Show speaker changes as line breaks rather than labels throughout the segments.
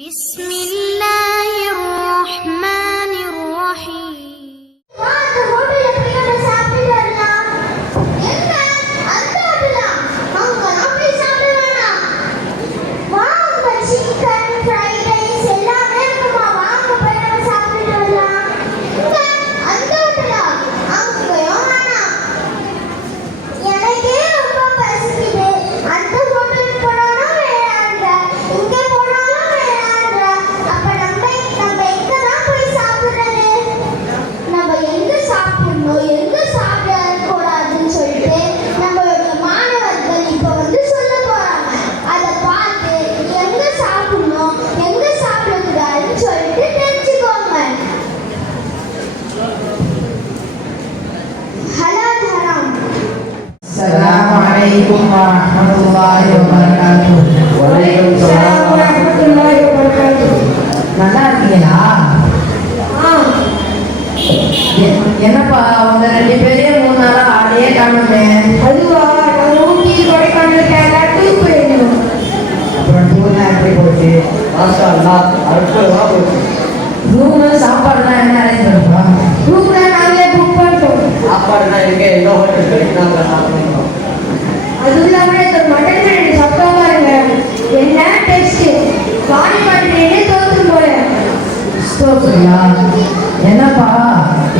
بسم الله
عليكم ورحمة الله وبركاته
வலைக்கம்
السلام ورحمة الله وبركاته நல்லா இருக்கீங்களா எ- என்னப்பா உங்க ரெண்டு பேரையும் மூணு நாளா ஆளையே காணுமே
அதுவா நான் ஊட்டி கொடைக்கானல் கேரளா டூர் போயிருந்தோம்
அப்புறம் டூர்லாம் எப்படி போச்சு
மாஷா அல்லாஹ் அற்புதமா போச்சு
ரூமு சாப்பாடுலாம் என்ன அரேஞ்ச் பண்ணுறோம்
ரூம்ல நாங்களே புக் பண்ணிட்டோம்
சாப்பாடுனா எங்க எல்லா ஹோட்டல் கிடைக்கும் நாங்கள்
சரியா என்னப்பா?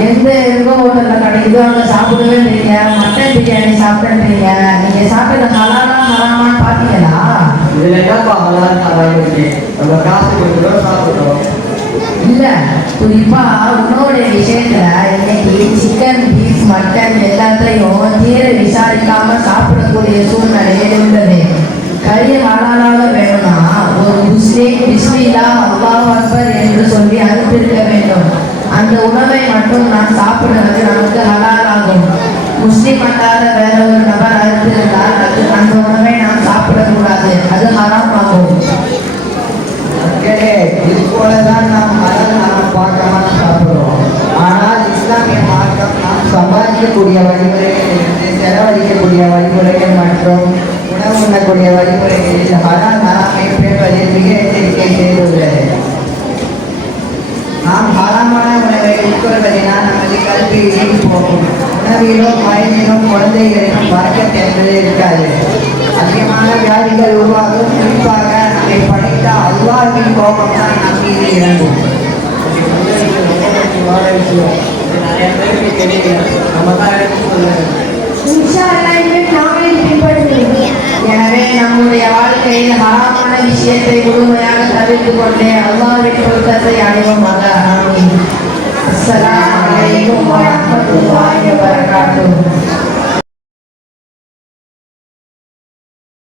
எந்த எங்க ஹோட்டல்ல கிடைக்குதோ அங்க சாப்பிடவேன்றீங்க மட்டன் பிரியாணி சாப்பிட்டேன்றீங்க நீங்க சாப்பிட்டது ஹலாலா ஹராமான்னு பாத்தீங்களா
இதுல என்னப்பா ஹலால் ஹராம் இருக்கு? நம்ம காசு கொடுக்குறோம் சாப்பிடுறோம்.
இல்ல குறிப்பா உணவுடைய விஷயத்துல இன்னைக்கு சிக்கன் பீஃப் மட்டன் எல்லாத்தையும் தீர விசாரிக்காம நாம் சாப்பிடுவது நமக்கு ஹலாலாகும். முஸ்லீம் அல்லாத வேற ஒரு நபர் அறிந்திருந்தால் அது அந்த உணவை நாம் சாப்பிடக்கூடாது. அது ஹராம் ஆகும்
மக்களே இது போலதான் நாம் ஹலால் நாம் பார்க்காம சாப்பிடுறோம். ஆனால் இஸ்லாமிய மார்க்கம் நாம் சம்பாதிக்கக்கூடிய வழிமுறைகளிலிருந்து செலவழிக்கக்கூடிய வழிமுறைகள் மற்றும் உணவு உண்ணக்கூடிய வழிமுறைகளில் ஹலால் ஹராமை பேர்வதில் மிக எச்சரிக்கை வீண் போகும். உணவிலும் மருந்திலும் குழந்தைகளிடம் வழக்கத் என்பதே இருக்காது. அதிகமான வியாதிகள் உருவாகும். குறிப்பாக நம்மை படைத்த அல்வாவின் கோபம் தான் நம் மீது இறங்கும்.
நிறைய பேருக்கு தெரியல நம்ம தான் எடுத்து சொல்லுங்க
எனவே நம்முடைய வாழ்க்கையில் ஹராமான விஷயத்தை முழுமையாக தவிர்த்து கொண்டே அல்லாவின் பொருத்தத்தை அடைவோமாக. ஆமீன் அஸ்ஸலாமு அலைக்கும் வரஹ்மத்துல்லாஹி